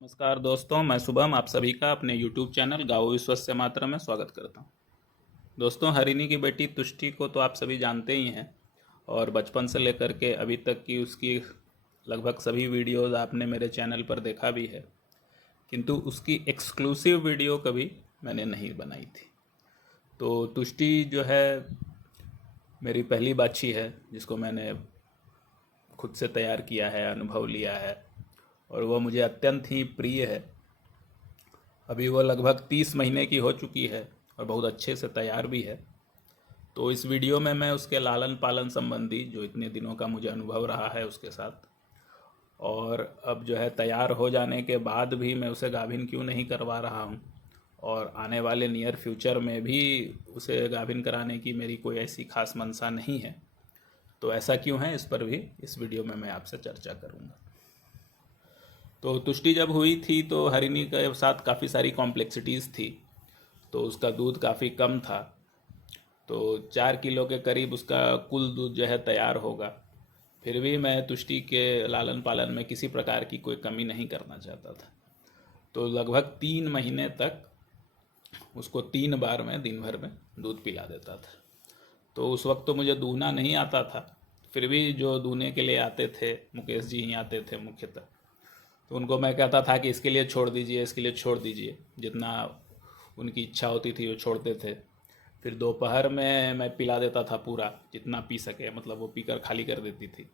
नमस्कार दोस्तों, मैं शुभम आप सभी का अपने YouTube चैनल गाओ विश्वस्य मातरम में स्वागत करता हूं। दोस्तों, हरिणी की बेटी तुष्टि को तो आप सभी जानते ही हैं और बचपन से लेकर के अभी तक की उसकी लगभग सभी वीडियोस आपने मेरे चैनल पर देखा भी है, किंतु उसकी एक्सक्लूसिव वीडियो कभी मैंने नहीं बनाई थी। तो तुष्टि जो है मेरी पहली बाछी है जिसको मैंने खुद से तैयार किया है, अनुभव लिया है और वह मुझे अत्यंत ही प्रिय है। अभी वो लगभग 30 महीने की हो चुकी है और बहुत अच्छे से तैयार भी है। तो इस वीडियो में मैं उसके लालन पालन संबंधी जो इतने दिनों का मुझे अनुभव रहा है उसके साथ, और अब जो है तैयार हो जाने के बाद भी मैं उसे गाभिन क्यों नहीं करवा रहा हूँ और आने वाले नियर फ्यूचर में भी उसे गाभिन कराने की मेरी कोई ऐसी खास मंशा नहीं है, तो ऐसा क्यों है, इस पर भी इस वीडियो में मैं आपसे चर्चा करूँगा। तो तुष्टि जब हुई थी तो हरिणी के साथ काफ़ी सारी कॉम्प्लेक्सिटीज़ थी। तो उसका दूध काफ़ी कम था, तो 4 किलो के करीब उसका कुल दूध जो है तैयार होगा। फिर भी मैं तुष्टि के लालन पालन में किसी प्रकार की कोई कमी नहीं करना चाहता था। तो लगभग 3 महीने तक उसको 3 बार मैं दिन भर में दूध पिला देता था। तो उस वक्त तो मुझे दूहना नहीं आता था, फिर भी जो दूहने के लिए आते थे मुकेश जी ही आते थे मुख्यतः, तो उनको मैं कहता था कि इसके लिए छोड़ दीजिए, इसके लिए छोड़ दीजिए। जितना उनकी इच्छा होती थी वो छोड़ते थे। फिर दोपहर में मैं पिला देता था पूरा, जितना पी सके, मतलब वो पीकर खाली कर देती थी।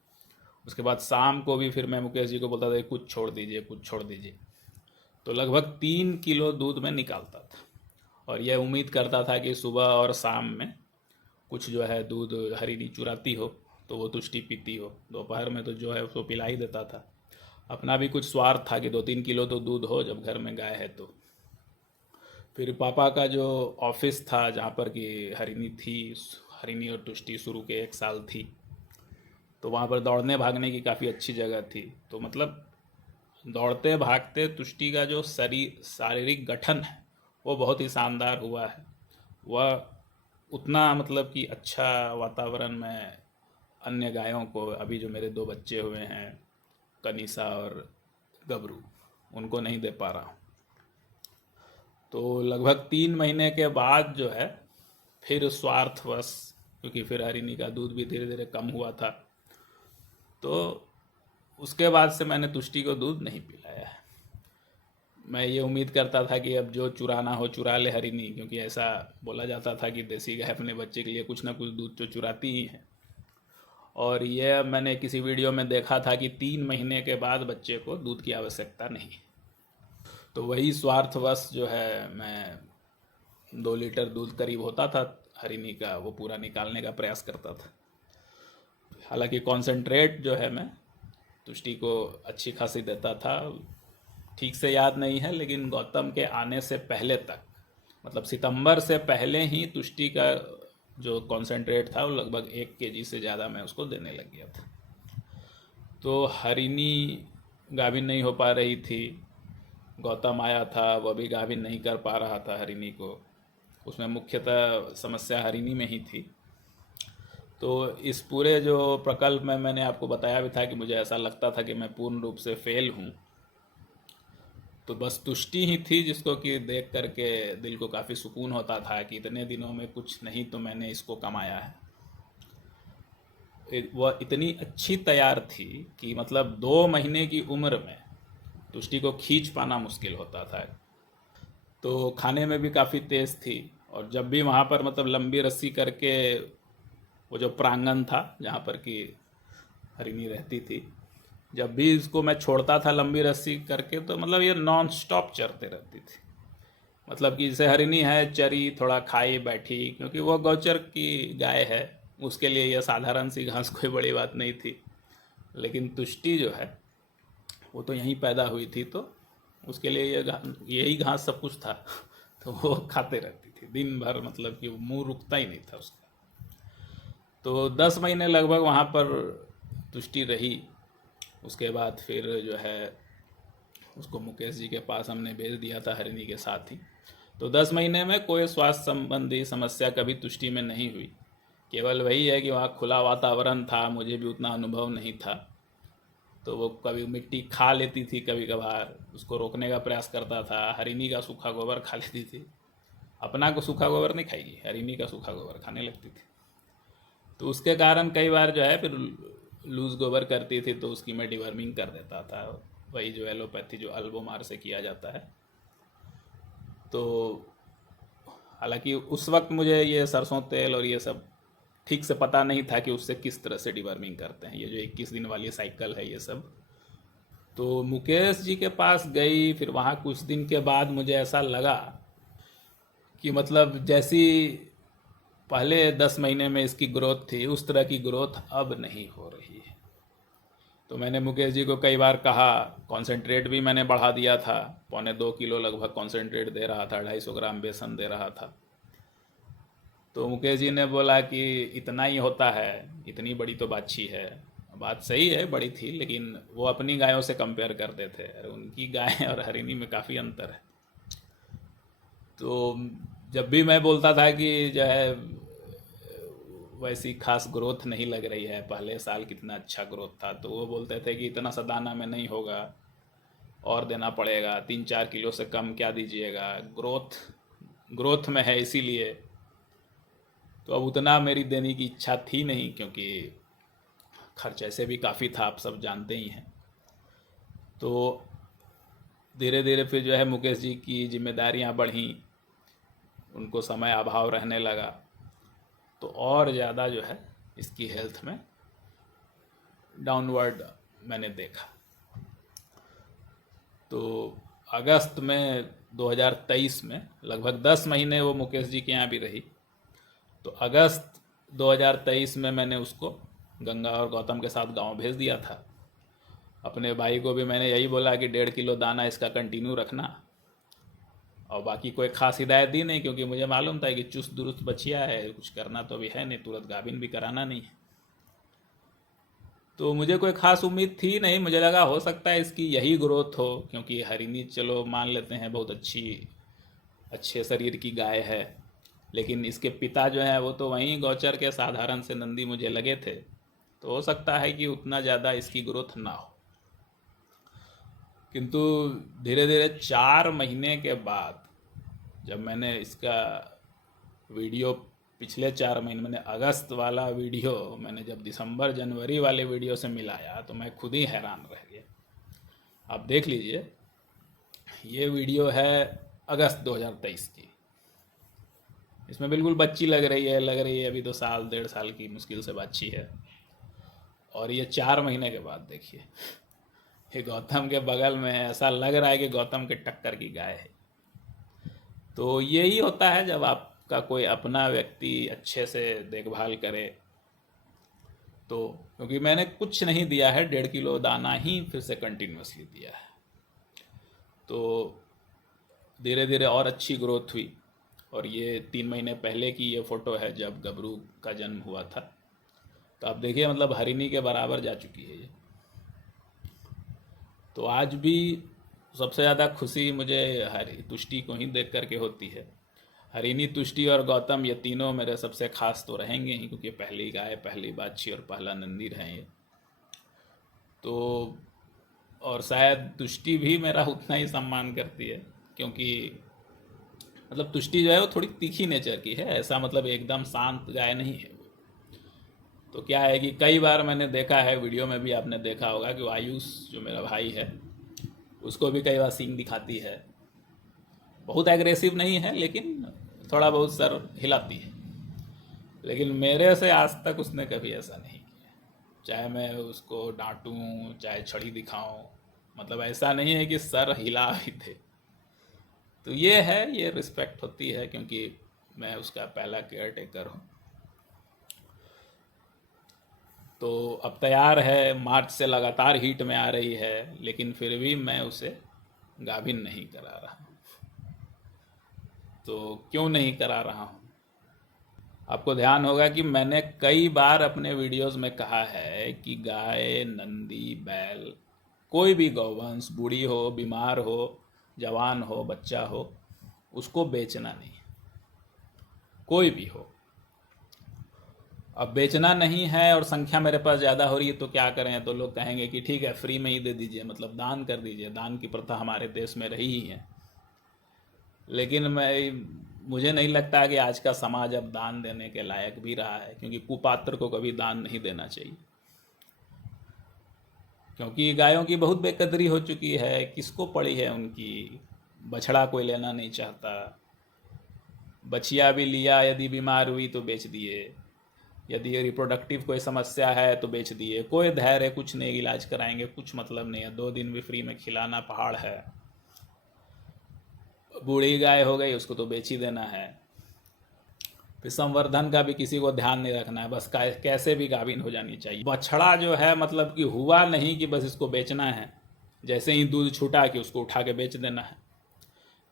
उसके बाद शाम को भी फिर मैं मुकेश जी को बोलता था कुछ छोड़ दीजिए, कुछ छोड़ दीजिए। तो लगभग 3 किलो दूध मैं निकालता था और यह उम्मीद करता था कि सुबह और शाम में कुछ जो है दूध हरिणी चुराती हो तो वो तुष्टि पीती हो। दोपहर में तो जो है उसको पिला ही देता था। अपना भी कुछ स्वार्थ था कि 2-3 किलो तो दूध हो जब घर में गाय है तो। फिर पापा का जो ऑफिस था जहाँ पर कि हरिणी थी, हरिणी और तुष्टि शुरू के 1 साल थी, तो वहाँ पर दौड़ने भागने की काफ़ी अच्छी जगह थी। तो मतलब दौड़ते भागते तुष्टि का जो शारीरिक गठन है वो बहुत ही शानदार हुआ है। वह उतना मतलब कि अच्छा वातावरण में अन्य गायों को, अभी जो मेरे 2 बच्चे हुए हैं कनिसा और गबरू, उनको नहीं दे पा रहा हूँ। तो लगभग 3 महीने के बाद जो है फिर स्वार्थवश, क्योंकि फिर हरिणी का दूध भी धीरे धीरे कम हुआ था, तो उसके बाद से मैंने तुष्टि को दूध नहीं पिलाया है। मैं ये उम्मीद करता था कि अब जो चुराना हो चुरा ले हरिणी, क्योंकि ऐसा बोला जाता था कि देसी गाय अपने बच्चे के लिए कुछ ना कुछ दूध तो चुराती ही है। और यह मैंने किसी वीडियो में देखा था कि 3 महीने के बाद बच्चे को दूध की आवश्यकता नहीं। तो वही स्वार्थवश जो है मैं 2 लीटर दूध करीब होता था हरिणी का, वो पूरा निकालने का प्रयास करता था। हालांकि कॉन्सेंट्रेट जो है मैं तुष्टि को अच्छी खासी देता था। ठीक से याद नहीं है, लेकिन गौतम के आने से पहले तक, मतलब सितंबर से पहले ही तुष्टि का जो कॉन्सेंट्रेट था वो लगभग 1 kg से ज़्यादा मैं उसको देने लग गया था। तो हरिणी गाभिन नहीं हो पा रही थी। गौतम आया था, वह भी गाभिन नहीं कर पा रहा था हरिणी को। उसमें मुख्यतः समस्या हरिणी में ही थी। तो इस पूरे जो प्रकल्प में मैंने आपको बताया भी था कि मुझे ऐसा लगता था कि मैं पूर्ण रूप से फेल हूँ। तो बस तुष्टि ही थी जिसको कि देख करके दिल को काफ़ी सुकून होता था कि इतने दिनों में कुछ नहीं तो मैंने इसको कमाया है। वह इतनी अच्छी तैयार थी कि मतलब 2 महीने की उम्र में तुष्टि को खींच पाना मुश्किल होता था। तो खाने में भी काफ़ी तेज़ थी, और जब भी वहाँ पर मतलब लंबी रस्सी करके, वो जो प्रांगण था जहाँ पर कि हरिणी रहती थी, जब भी इसको मैं छोड़ता था लंबी रस्सी करके, तो मतलब ये नॉन स्टॉप चरते रहती थी। मतलब कि जैसे हरिणी है, चरी, थोड़ा खाई, बैठी, क्योंकि वो गौचर की गाय है, उसके लिए यह साधारण सी घास कोई बड़ी बात नहीं थी। लेकिन तुष्टि जो है वो तो यहीं पैदा हुई थी, तो उसके लिए यही घास सब कुछ था। तो वो खाते रहती थी दिन भर, मतलब कि मुंह रुकता ही नहीं था उसका। तो 10 महीने लगभग वहाँ पर तुष्टि रही। उसके बाद फिर जो है उसको मुकेश जी के पास हमने भेज दिया था हरिणी के साथ ही। तो 10 महीने में कोई स्वास्थ्य संबंधी समस्या कभी तुष्टि में नहीं हुई। केवल वही है कि वहाँ खुला वातावरण था, मुझे भी उतना अनुभव नहीं था। तो वो कभी मिट्टी खा लेती थी, कभी कभार उसको रोकने का प्रयास करता था। हरिणी का सूखा गोबर खा लेती थी, अपना को सूखा गोबर नहीं खाएगी, हरिणी का सूखा गोबर खाने लगती थी। तो उसके कारण कई बार जो है फिर लूज गोबर करती थी, तो उसकी मैं डिवर्मिंग कर देता था, वही जो एलोपैथी जो अल्बोमार से किया जाता है। तो हालांकि उस वक्त मुझे ये सरसों तेल और ये सब ठीक से पता नहीं था कि उससे किस तरह से डिवर्मिंग करते हैं, ये जो 21 दिन वाली साइकिल है ये सब। तो मुकेश जी के पास गई, फिर वहाँ कुछ दिन के बाद मुझे ऐसा लगा कि मतलब जैसी पहले 10 महीने में इसकी ग्रोथ थी, उस तरह की ग्रोथ अब नहीं हो रही है। तो मैंने मुकेश जी को कई बार कहा, कॉन्सेंट्रेट भी मैंने बढ़ा दिया था, 1.25 किलो लगभग कॉन्सेंट्रेट दे रहा था, 250 ग्राम बेसन दे रहा था। तो मुकेश जी ने बोला कि इतना ही होता है, इतनी बड़ी तो बाछी है। बात सही है, बड़ी थी, लेकिन वो अपनी गायों से कंपेयर करते थे, उनकी गाय और हरिणी में काफ़ी अंतर है। तो जब भी मैं बोलता था कि जो है वैसी खास ग्रोथ नहीं लग रही है, पहले साल कितना अच्छा ग्रोथ था, तो वो बोलते थे कि इतना सा दाना में नहीं होगा, और देना पड़ेगा, 3-4 किलो से कम क्या दीजिएगा, ग्रोथ ग्रोथ में है इसीलिए। तो अब उतना मेरी देने की इच्छा थी नहीं, क्योंकि खर्च ऐसे भी काफ़ी था, आप सब जानते ही हैं। तो धीरे धीरे फिर जो है मुकेश जी की जिम्मेदारियां बढ़ी, उनको समय अभाव रहने लगा, तो और ज़्यादा जो है इसकी हेल्थ में डाउनवर्ड मैंने देखा। तो अगस्त में 2023 में लगभग 10 महीने वो मुकेश जी के यहाँ भी रही। तो अगस्त 2023 में मैंने उसको गंगा और गौतम के साथ गांव भेज दिया था। अपने भाई को भी मैंने यही बोला कि 1.5 किलो दाना इसका कंटिन्यू रखना, और बाकी कोई खास हिदायत दी नहीं, क्योंकि मुझे मालूम था कि चुस्त दुरुस्त बचिया है, कुछ करना तो अभी है नहीं, तुरंत गाभिन भी कराना नहीं है। तो मुझे कोई खास उम्मीद थी नहीं, मुझे लगा हो सकता है इसकी यही ग्रोथ हो, क्योंकि हरिणी चलो मान लेते हैं बहुत अच्छे शरीर की गाय है, लेकिन इसके पिता जो हैं वो तो वहीं गौचर के साधारण से नंदी मुझे लगे थे, तो हो सकता है कि उतना ज़्यादा इसकी ग्रोथ ना हो। किंतु धीरे धीरे 4 महीने के बाद जब मैंने इसका वीडियो, पिछले 4 महीने मैंने अगस्त वाला वीडियो मैंने जब दिसंबर जनवरी वाले वीडियो से मिलाया, तो मैं खुद ही हैरान रह गया। आप देख लीजिए, ये वीडियो है अगस्त 2023 की। इसमें बिल्कुल बच्ची लग रही है अभी तो 1.5 साल की मुश्किल से बच्ची है। और ये 4 महीने के बाद देखिए, ये गौतम के बगल में है, ऐसा लग रहा है कि गौतम के टक्कर की गाय है। तो यही होता है जब आपका कोई अपना व्यक्ति अच्छे से देखभाल करे। तो क्योंकि मैंने कुछ नहीं दिया है, 1.5 किलो दाना ही फिर से कंटिन्यूसली दिया है, तो धीरे धीरे और अच्छी ग्रोथ हुई। और ये 3 महीने पहले की ये फ़ोटो है जब गबरू का जन्म हुआ था। तो आप देखिए, मतलब हरिणी के बराबर जा चुकी है ये। तो आज भी सबसे ज़्यादा खुशी मुझे हरी तुष्टि को ही देख करके होती है। हरिणी, तुष्टि और गौतम, ये तीनों मेरे सबसे खास तो रहेंगे ही, क्योंकि पहली गाय, पहली बाछी और पहला नंदी है ये। तो और शायद तुष्टि भी मेरा उतना ही सम्मान करती है, क्योंकि मतलब तुष्टि जो है वो थोड़ी तीखी नेचर की है, ऐसा मतलब एकदम शांत गाय नहीं है वो। तो क्या है कि कई बार मैंने देखा है, वीडियो में भी आपने देखा होगा कि आयुष जो मेरा भाई है, उसको भी कई बार सींग दिखाती है। बहुत एग्रेसिव नहीं है, लेकिन थोड़ा बहुत सर हिलाती है। लेकिन मेरे से आज तक उसने कभी ऐसा नहीं किया, चाहे मैं उसको डांटूं चाहे छड़ी दिखाऊं, मतलब ऐसा नहीं है कि सर हिला भी थे। तो ये है, ये रिस्पेक्ट होती है, क्योंकि मैं उसका पहला केयर टेकर हूँ। तो अब तैयार है, मार्च से लगातार हीट में आ रही है, लेकिन फिर भी मैं उसे गाभिन नहीं करा रहा हूँ। तो क्यों नहीं करा रहा हूँ? आपको ध्यान होगा कि मैंने कई बार अपने वीडियोस में कहा है कि गाय, नंदी, बैल, कोई भी गौवंश, बूढ़ी हो, बीमार हो, जवान हो, बच्चा हो, उसको बेचना नहीं, कोई भी हो। अब बेचना नहीं है और संख्या मेरे पास ज़्यादा हो रही है तो क्या करें, तो लोग कहेंगे कि ठीक है फ्री में ही दे दीजिए, मतलब दान कर दीजिए। दान की प्रथा हमारे देश में रही ही है। लेकिन मुझे नहीं लगता कि आज का समाज अब दान देने के लायक भी रहा है, क्योंकि कुपात्र को कभी दान नहीं देना चाहिए। क्योंकि गायों की बहुत बेकदरी हो चुकी है, किसको पड़ी है उनकी। बछड़ा कोई लेना नहीं चाहता, बछिया भी लिया, यदि बीमार हुई तो बेच दिए, यदि रिप्रोडक्टिव कोई समस्या है तो बेच दिए। कोई धैर्य कुछ नहीं, इलाज कराएंगे कुछ मतलब नहीं है, 2 दिन भी फ्री में खिलाना पहाड़ है। बूढ़ी गाय हो गई उसको तो बेच ही देना है। फिर संवर्धन का भी किसी को ध्यान नहीं रखना है, बस कैसे भी गाभिन हो जानी चाहिए। बछड़ा जो है मतलब कि हुआ नहीं कि बस इसको बेचना है, जैसे ही दूध छूटा कि उसको उठा के बेच देना है।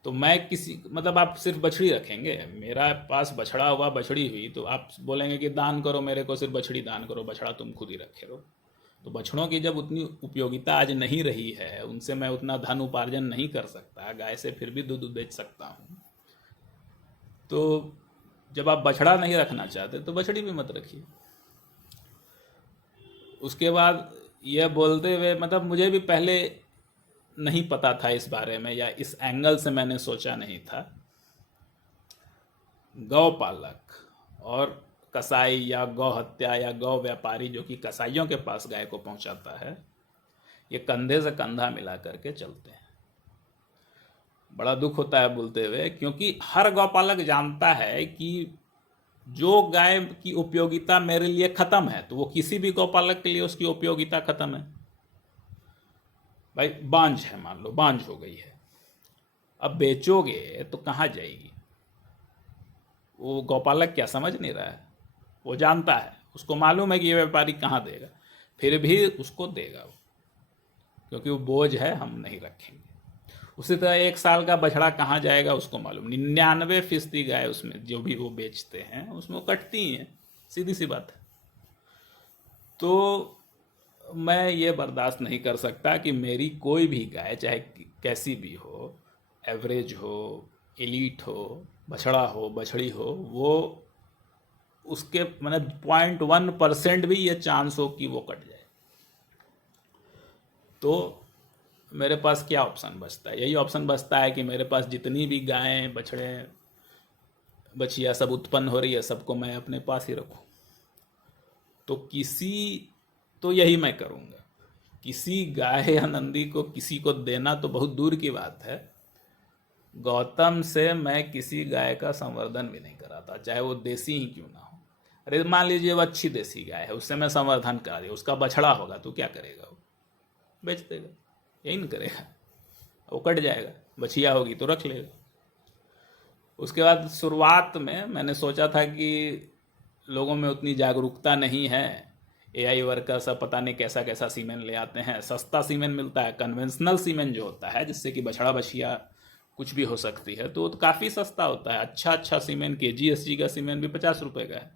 तो मैं किसी मतलब आप सिर्फ बछड़ी रखेंगे, मेरा पास बछड़ा हुआ बछड़ी हुई तो आप बोलेंगे कि दान करो मेरे को, सिर्फ बछड़ी दान करो, बछड़ा तुम खुद ही रखे रहो। तो बछड़ों की जब उतनी उपयोगिता आज नहीं रही है, उनसे मैं उतना धन उपार्जन नहीं कर सकता, गाय से फिर भी दूध बेच सकता हूँ, तो जब आप बछड़ा नहीं रखना चाहते तो बछड़ी भी मत रखिए। उसके बाद यह बोलते हुए मतलब मुझे भी पहले नहीं पता था इस बारे में, या इस एंगल से मैंने सोचा नहीं था। गौ पालक और कसाई या गौ हत्या या गौ व्यापारी जो कि कसाईयों के पास गाय को पहुंचाता है, ये कंधे से कंधा मिला करके चलते हैं। बड़ा दुख होता है बोलते हुए, क्योंकि हर गौपालक जानता है कि जो गाय की उपयोगिता मेरे लिए खत्म है तो वो किसी भी गौपालक के लिए उसकी उपयोगिता खत्म है। भाई बांझ है, मान लो बांझ हो गई है, अब बेचोगे तो कहाँ जाएगी। वो गौपालक क्या समझ नहीं रहा है, वो जानता है, उसको मालूम है कि ये व्यापारी कहाँ देगा, फिर भी उसको देगा वो, क्योंकि वो बोझ है, हम नहीं रखेंगे। उसी तरह 1 साल का बछड़ा कहाँ जाएगा उसको मालूम। 99% गाय उसमें जो भी वो बेचते हैं उसमें वो कटती ही हैं, सीधी सी बात है। तो मैं ये बर्दाश्त नहीं कर सकता कि मेरी कोई भी गाय चाहे कैसी भी हो, एवरेज हो, एलीट हो, बछड़ा हो बछड़ी हो, वो उसके मैंने 0.1% भी ये चांस हो कि वो कट जाए। तो मेरे पास क्या ऑप्शन बचता है, यही ऑप्शन बचता है कि मेरे पास जितनी भी गायें बछड़े बछिया सब उत्पन्न हो रही है सबको मैं अपने पास ही रखूं। तो यही मैं करूंगा। किसी गाय या नंदी को किसी को देना तो बहुत दूर की बात है, गौतम से मैं किसी गाय का संवर्धन भी नहीं कराता, चाहे वो देसी ही क्यों ना हो। अरे मान लीजिए वो अच्छी देसी गाय है, उससे मैं संवर्धन करा दिया, उसका बछड़ा होगा तो क्या करेगा, वो बेच देगा, यही नहीं करेगा, वो कट जाएगा। बछिया होगी तो रख लेगा। उसके बाद शुरुआत में मैंने सोचा था कि लोगों में उतनी जागरूकता नहीं है, एआई वर्कर सब पता नहीं कैसा कैसा सीमेंट ले आते हैं, सस्ता सीमेंट मिलता है, कन्वेंशनल सीमेंट जो होता है जिससे कि बछड़ा बछिया कुछ भी हो सकती है, तो काफ़ी सस्ता होता है। अच्छा सीमेंट KGSG का सीमेंट भी 50 रुपये का है।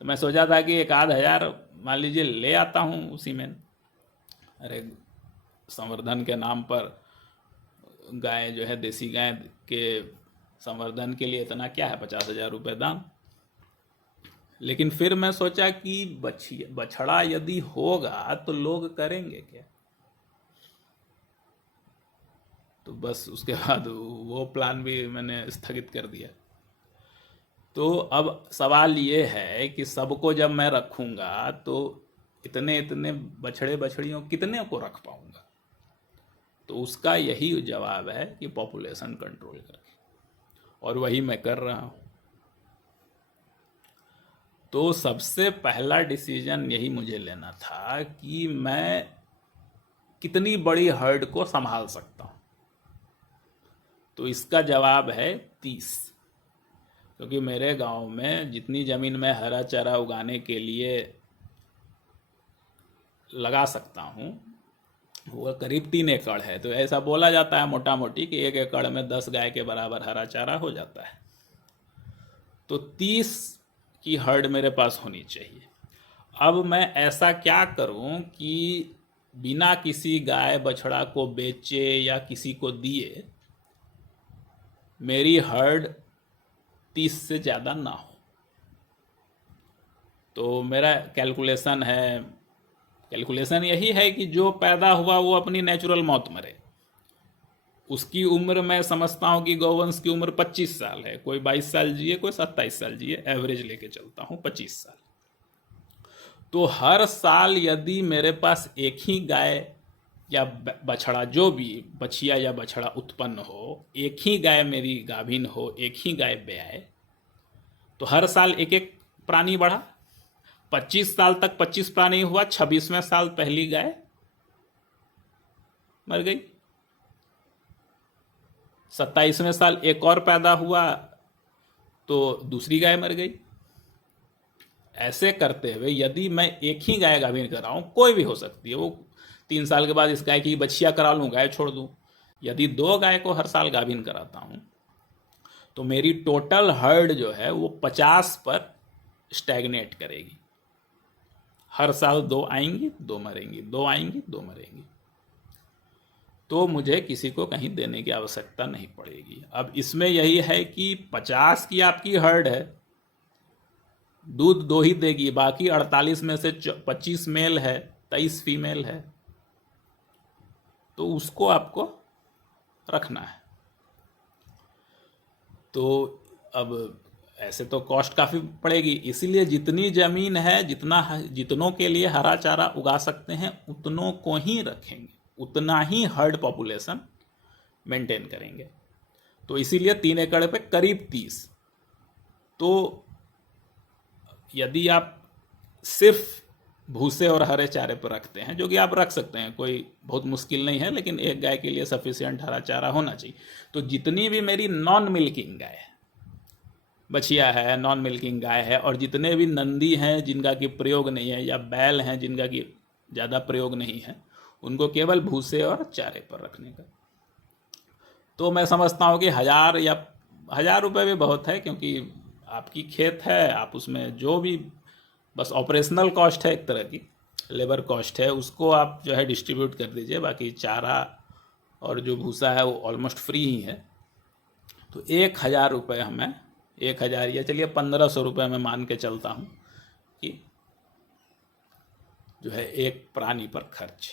तो मैं सोचा था कि 1-आध हज़ार मान लीजिए ले आता हूँ सीमेंट। अरे संवर्धन के नाम पर गाय जो है देसी गाय के संवर्धन के लिए इतना क्या है, 50,000 रुपये दाम। लेकिन फिर मैं सोचा कि बछड़ा यदि होगा तो लोग करेंगे क्या, तो बस उसके बाद वो प्लान भी मैंने स्थगित कर दिया। तो अब सवाल ये है कि सबको जब मैं रखूंगा तो इतने इतने बछड़े बछड़ियों कितने को रख पाऊंगा। तो उसका यही जवाब है कि पॉपुलेशन कंट्रोल करके, और वही मैं कर रहा हूँ। तो सबसे पहला डिसीजन यही मुझे लेना था कि मैं कितनी बड़ी हर्ड को संभाल सकता हूँ। तो इसका जवाब है 30, क्योंकि मेरे गांव में जितनी ज़मीन मैं हरा चारा उगाने के लिए लगा सकता हूँ वो करीब 3 एकड़ है। तो ऐसा बोला जाता है मोटा मोटी कि 1 एकड़ में 10 गाय के बराबर हरा चारा हो जाता है। तो 30 की हर्ड मेरे पास होनी चाहिए। अब मैं ऐसा क्या करूं कि बिना किसी गाय बछड़ा को बेचे या किसी को दिए मेरी हर्ड 30 से ज़्यादा ना हो। तो मेरा कैलकुलेशन यही है कि जो पैदा हुआ वो अपनी नेचुरल मौत मरे। उसकी उम्र मैं समझता हूँ कि गौवंश की उम्र 25 साल है, कोई 22 साल जिए, कोई 27 साल जिए, एवरेज लेके चलता हूँ 25 साल। तो हर साल यदि मेरे पास एक ही गाय या बछड़ा, जो भी बछिया या बछड़ा उत्पन्न हो, एक ही गाय मेरी गाभिन हो, एक ही गाय ब्याए, तो हर साल एक एक प्राणी बढ़ा। 25 साल तक 25 प्राणी हुआ, 26वें साल पहली गाय मर गई, 27वें साल एक और पैदा हुआ तो दूसरी गाय मर गई। ऐसे करते हुए यदि मैं एक ही गाय गाभिन कराऊं, कोई भी हो सकती है, वो 3 साल के बाद इस गाय की बछिया करा लूं, गाय छोड़ दूं, यदि 2 गाय को हर साल गाभिन कराता हूं तो मेरी टोटल हर्ड जो है वो 50 पर स्टैग्नेट करेगी। हर साल 2 आएंगी, 2 मरेंगी, 2 आएंगी, 2 मरेंगी, तो मुझे किसी को कहीं देने की आवश्यकता नहीं पड़ेगी। अब इसमें यही है कि 50 की आपकी हर्ड है, दूध 2 ही देगी, बाकी 48 में से 25 मेल है, 23 फीमेल है, तो उसको आपको रखना है। तो अब ऐसे तो कॉस्ट काफ़ी पड़ेगी, इसीलिए जितनी ज़मीन है, जितनों के लिए हरा चारा उगा सकते हैं उतनों को ही रखेंगे, उतना ही हर्ड पॉपुलेशन मेंटेन करेंगे। तो इसीलिए 3 एकड़ पे करीब 30। तो यदि आप सिर्फ भूसे और हरे चारे पर रखते हैं, जो कि आप रख सकते हैं, कोई बहुत मुश्किल नहीं है, लेकिन एक गाय के लिए सफिशिएंट हरा चारा होना चाहिए। तो जितनी भी मेरी नॉन मिल्किंग गाय है, बछिया है, नॉन मिल्किंग गाय है, और जितने भी नंदी हैं जिनका कि प्रयोग नहीं है, या बैल हैं जिनका कि ज़्यादा प्रयोग नहीं है, उनको केवल भूसे और चारे पर रखने का। तो मैं समझता हूँ कि 1000 या 1000 रुपये भी बहुत है, क्योंकि आपकी खेत है, आप उसमें जो भी बस ऑपरेशनल कॉस्ट है, एक तरह की लेबर कॉस्ट है, उसको आप जो है डिस्ट्रीब्यूट कर दीजिए, बाकी चारा और जो भूसा है वो ऑलमोस्ट फ्री ही है। तो 1000 रुपये हमें, 1000 या चलिए 1500 रुपये में मान के चलता हूँ कि जो है एक प्राणी पर खर्च।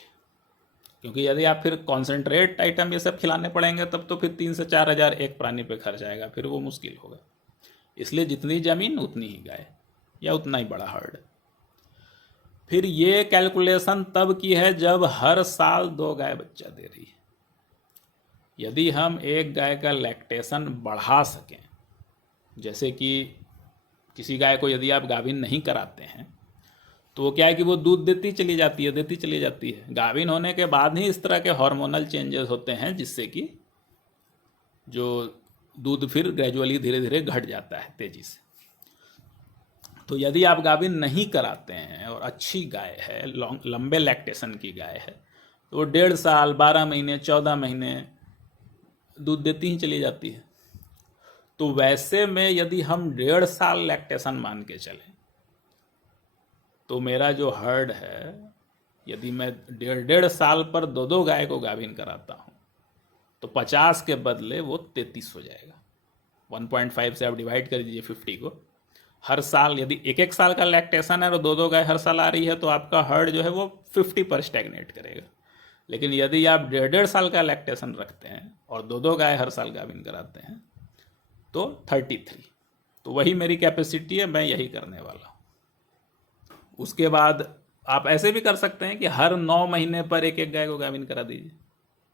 क्योंकि यदि आप फिर कॉन्सेंट्रेट आइटम ये सब खिलाने पड़ेंगे तब तो फिर 3 से 4 हज़ार एक प्राणी पे खर्च आएगा, फिर वो मुश्किल होगा। इसलिए जितनी ज़मीन उतनी ही गाय या उतना ही बड़ा हर्ड। फिर ये कैलकुलेशन तब की है जब हर साल 2 गाय बच्चा दे रही है। यदि हम एक गाय का लैक्टेशन बढ़ा सकें, जैसे कि किसी गाय को यदि आप गाभिन नहीं कराते हैं तो वो क्या है कि वो दूध देती चली जाती है। गाभिन होने के बाद ही इस तरह के हार्मोनल चेंजेस होते हैं जिससे कि जो दूध फिर ग्रेजुअली धीरे धीरे घट जाता है तेजी से। तो यदि आप गाभिन नहीं कराते हैं और अच्छी गाय है, लंबे लैक्टेशन की गाय है, तो 1.5 साल, 12 महीने, 14 महीने दूध देती ही चली जाती है। तो वैसे में यदि हम 1.5 साल लैक्टेशन मान के चलें तो मेरा जो हर्ड है, यदि मैं 1.5 साल पर 2 गाय को गाभिन कराता हूँ तो 50 के बदले वो 33 हो जाएगा। 1.5 से आप डिवाइड कर दीजिए 50 को। हर साल यदि 1 साल का लैक्टेशन है और 2 गाय हर साल आ रही है तो आपका हर्ड जो है वो 50 पर स्टैग्नेट करेगा। लेकिन यदि आप 1.5 साल का लैक्टेशन रखते हैं और 2 गाय हर साल गाभिन कराते हैं तो 33। तो वही मेरी कैपेसिटी है, मैं यही करने वाला हूँ। उसके बाद आप ऐसे भी कर सकते हैं कि हर 9 महीने पर एक गाय को गाभिन करा दीजिए।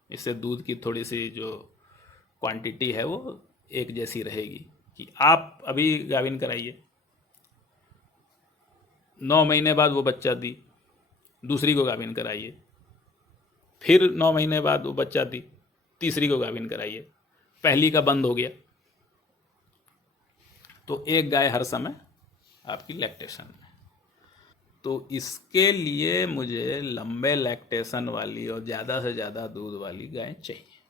इससे दूध की थोड़ी सी जो क्वांटिटी है वो एक जैसी रहेगी कि आप अभी गाभिन कराइए, 9 महीने बाद वो बच्चा दी, दूसरी को गाभिन कराइए, फिर 9 महीने बाद वो बच्चा दी, तीसरी को गाभिन कराइए, पहली का बंद हो गया। तो एक गाय हर समय आपकी लैक्टेशन में। तो इसके लिए मुझे लंबे लैक्टेशन वाली और ज़्यादा से ज़्यादा दूध वाली गाय चाहिए।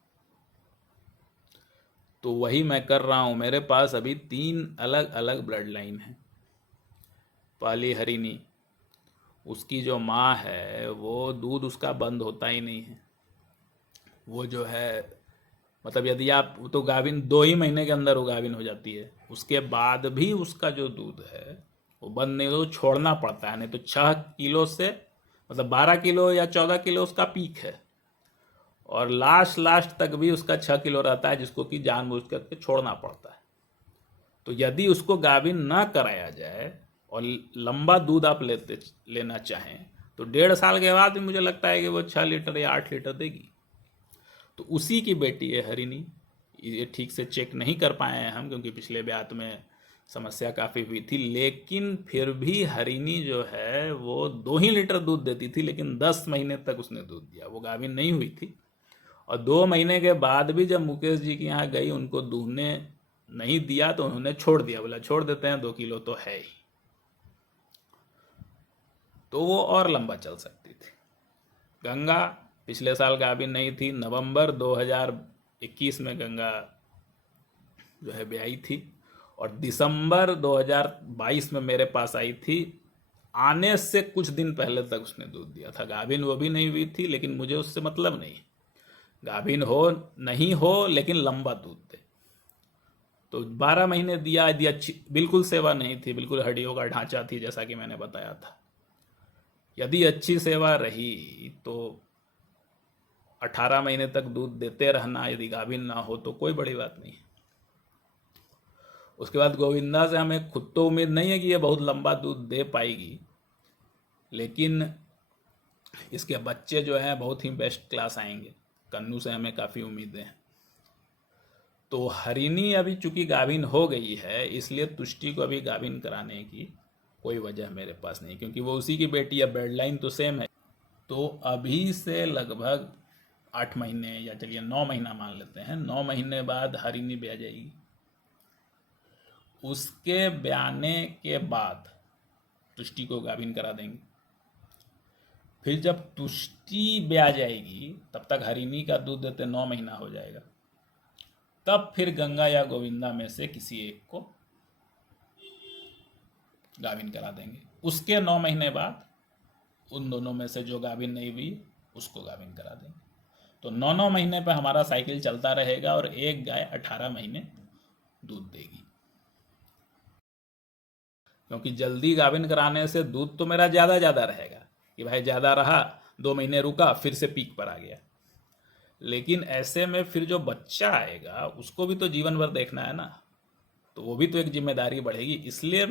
तो वही मैं कर रहा हूँ। मेरे पास अभी 3 अलग अलग ब्लड लाइन है। पहली हरिनी, उसकी जो माँ है वो दूध उसका बंद होता ही नहीं है। वो जो है मतलब यदि आप तो गाभिन 2 ही महीने के अंदर वो गाभिन हो जाती है, उसके बाद भी उसका जो दूध है वो बंद नहीं तो छोड़ना पड़ता है, नहीं तो 6 किलो से मतलब 12 किलो या 14 किलो उसका पीक है, और लास्ट तक भी उसका 6 किलो रहता है, जिसको कि जानबूझ करके छोड़ना पड़ता है। तो यदि उसको गाभिन ना कराया जाए और लंबा दूध आप लेना चाहें तो 1.5 साल के बाद भी मुझे लगता है कि वो 6 लीटर या 8 लीटर देगी। तो उसी की बेटी है हरिणी। ये ठीक से चेक नहीं कर पाए हैं हम, क्योंकि पिछले ब्यात में समस्या काफ़ी हुई थी, लेकिन फिर भी हरिणी जो है वो 2 ही लीटर दूध देती थी, लेकिन 10 महीने तक उसने दूध दिया। वो गाभिन नहीं हुई थी, और 2 महीने के बाद भी जब मुकेश जी के यहाँ गई, उनको दूधने नहीं दिया तो उन्होंने छोड़ दिया, बोला छोड़ देते हैं, 2 किलो तो है ही। तो वो और लंबा चल सकती थी। गंगा पिछले साल गाभिन नहीं थी, नवंबर 2021 में गंगा जो है ब्याई थी, और दिसंबर 2022 में मेरे पास आई थी। आने से कुछ दिन पहले तक उसने दूध दिया था। गाभिन वो भी नहीं हुई थी, लेकिन मुझे उससे मतलब नहीं, गाभिन हो नहीं हो लेकिन लंबा दूध दे। तो 12 महीने दिया। यदि अच्छी बिल्कुल सेवा नहीं थी, बिल्कुल हड्डियों का ढांचा थी, जैसा कि मैंने बताया था, यदि अच्छी सेवा रही तो 18 महीने तक दूध देते रहना, यदि गाभिन ना हो तो कोई बड़ी बात नहीं है। उसके बाद गोविंदा से हमें खुद तो उम्मीद नहीं है कि ये बहुत लंबा दूध दे पाएगी, लेकिन इसके बच्चे जो हैं बहुत ही बेस्ट क्लास आएंगे। कन्नू से हमें काफ़ी उम्मीदें हैं। तो हरिणी अभी चूंकि गाभिन हो गई है, इसलिए तुष्टि को अभी गाभिन कराने की कोई वजह मेरे पास नहीं, क्योंकि वो उसी की बेटी है, ब्लड लाइन तो सेम है। तो अभी से लगभग 8 महीने या चलिए 9 महीना मान लेते हैं, 9 महीने बाद हरिणी ब्याह जाएगी। उसके ब्याने के बाद तुष्टि को गाभिन करा देंगे। फिर जब तुष्टि ब्याह जाएगी तब तक हरिणी का दूध देते 9 महीना हो जाएगा। तब फिर गंगा या गोविंदा में से किसी एक को गाभिन करा देंगे। उसके 9 महीने बाद उन दोनों में से जो गाभिन नहीं हुई उसको गाभिन करा देंगे। तो 9 महीने पर हमारा साइकिल चलता रहेगा, और एक गाय 18 महीने दूध देगी। क्योंकि जल्दी गाभिन कराने से दूध तो मेरा ज़्यादा रहेगा, कि भाई ज़्यादा रहा, 2 महीने रुका, फिर से पीक पर आ गया। लेकिन ऐसे में फिर जो बच्चा आएगा उसको भी तो जीवन भर देखना है ना, तो वो भी तो एक जिम्मेदारी बढ़ेगी। इसलिए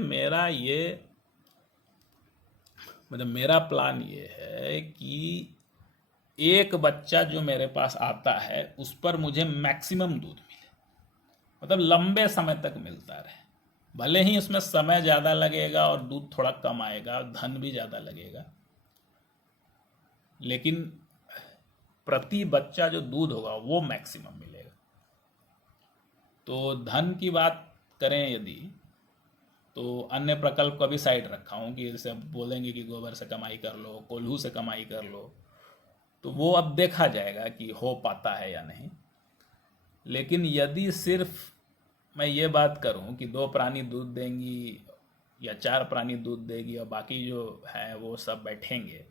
मेरा प्लान ये है कि एक बच्चा जो मेरे पास आता है उस पर मुझे मैक्सिमम दूध मिले, मतलब लंबे समय तक मिलता रहे। भले ही उसमें समय ज़्यादा लगेगा और दूध थोड़ा कम आएगा, धन भी ज़्यादा लगेगा, लेकिन प्रति बच्चा जो दूध होगा वो मैक्सिमम मिलेगा। तो धन की बात करें यदि, तो अन्य प्रकल्प का भी साइड रखा हूँ कि जैसे बोलेंगे कि गोबर से कमाई कर लो, कोल्हू से कमाई कर लो, तो वो अब देखा जाएगा कि हो पाता है या नहीं। लेकिन यदि सिर्फ मैं ये बात करूं कि 2 प्राणी दूध देंगी या 4 प्राणी दूध देगी और बाकी जो है वो सब बैठेंगे,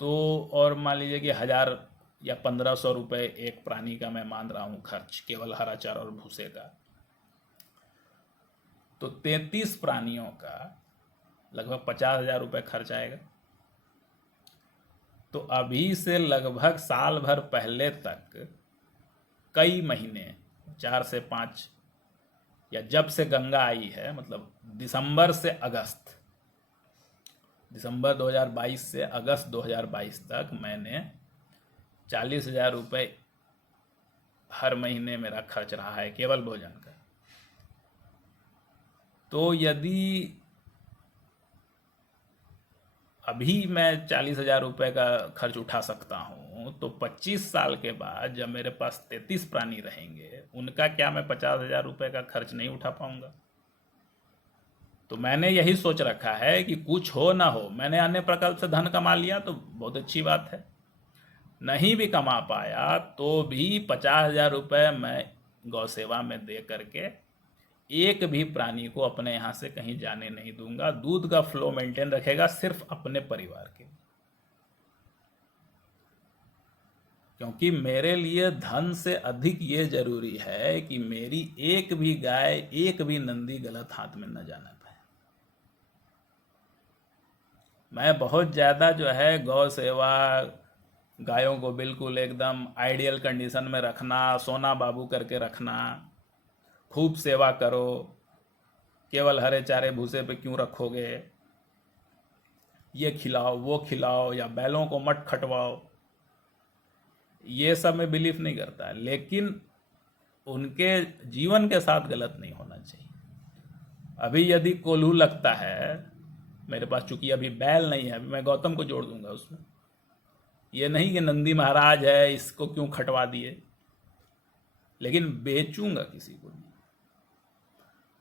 तो और मान लीजिए कि 1000 या 1500 रुपये एक प्राणी का मैं मान रहा हूँ खर्च, केवल हरा चारा और भूसे का, तो 33 प्राणियों का लगभग 50,000 रुपये खर्च आएगा। तो अभी से लगभग साल भर पहले तक कई महीने, 4 से 5, या जब से गंगा आई है, मतलब दिसंबर 2022 से अगस्त 2022 तक मैंने 40,000 रुपये हर महीने मेरा खर्च रहा है केवल भोजन का। तो यदि अभी मैं 40,000 रुपये का खर्च उठा सकता हूँ, तो 25 साल के बाद जब मेरे पास 33 प्राणी रहेंगे, उनका क्या मैं 50,000 रुपये का खर्च नहीं उठा पाऊंगा? तो मैंने यही सोच रखा है कि कुछ हो ना हो, मैंने अन्य प्रकल्प से धन कमा लिया तो बहुत अच्छी बात है, नहीं भी कमा पाया तो भी 50,000 रुपये मैं गौ सेवा में दे करके एक भी प्राणी को अपने यहाँ से कहीं जाने नहीं दूंगा। दूध का फ्लो मेंटेन रखेगा सिर्फ अपने परिवार के, क्योंकि मेरे लिए धन से अधिक ये जरूरी है कि मेरी एक भी गाय, एक भी नंदी गलत हाथ में न जाना पाए। मैं बहुत ज़्यादा जो है गौ सेवा, गायों को बिल्कुल एकदम आइडियल कंडीशन में रखना, सोना बाबू करके रखना, खूब सेवा करो, केवल हरे चारे भूसे पे क्यों रखोगे, ये खिलाओ वो खिलाओ, या बैलों को मत खटवाओ, ये सब में बिलीफ नहीं करता। लेकिन उनके जीवन के साथ गलत नहीं होना चाहिए। अभी यदि कोल्हू लगता है मेरे पास, चूंकि अभी बैल नहीं है, अभी मैं गौतम को जोड़ दूंगा उसमें। ये नहीं कि नंदी महाराज है इसको क्यों खटवा दिए, लेकिन बेचूंगा किसी को नहीं।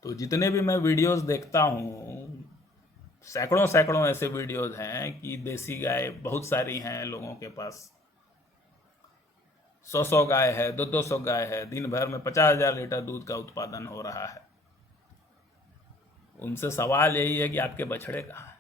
तो जितने भी मैं वीडियोस देखता हूँ, सैकड़ों सैकड़ों ऐसे वीडियोस हैं कि देसी गाय बहुत सारी हैं लोगों के पास, 100 गाय है, 200 गाय है, दिन भर में 50,000 लीटर दूध का उत्पादन हो रहा है। उनसे सवाल यही है कि आपके बछड़े कहाँ हैं?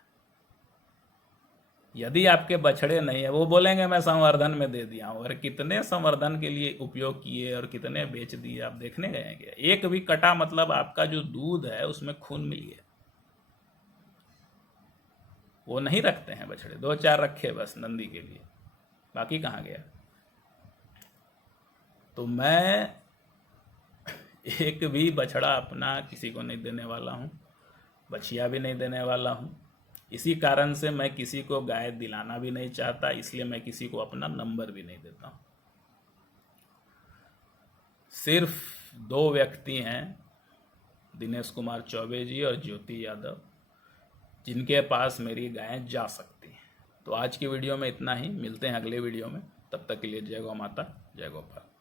यदि आपके बछड़े नहीं है, वो बोलेंगे मैं संवर्धन में दे दिया हूँ। और कितने संवर्धन के लिए उपयोग किए और कितने बेच दिए आप देखने गए हैं क्या? एक भी कटा मतलब आपका जो दूध है उसमें खून मिल गया। वो नहीं रखते हैं बछड़े, 2-4 रखे बस नंदी के लिए, बाकी कहाँ गया? तो मैं एक भी बछड़ा अपना किसी को नहीं देने वाला हूँ, बछिया भी नहीं देने वाला हूँ। इसी कारण से मैं किसी को गाय दिलाना भी नहीं चाहता, इसलिए मैं किसी को अपना नंबर भी नहीं देता हूँ। सिर्फ 2 व्यक्ति हैं, दिनेश कुमार चौबे जी और ज्योति यादव, जिनके पास मेरी गायें जा सकती हैं। तो आज की वीडियो में इतना ही, मिलते हैं अगले वीडियो में। तब तक के लिए जय गौ माता, जय गोपाल।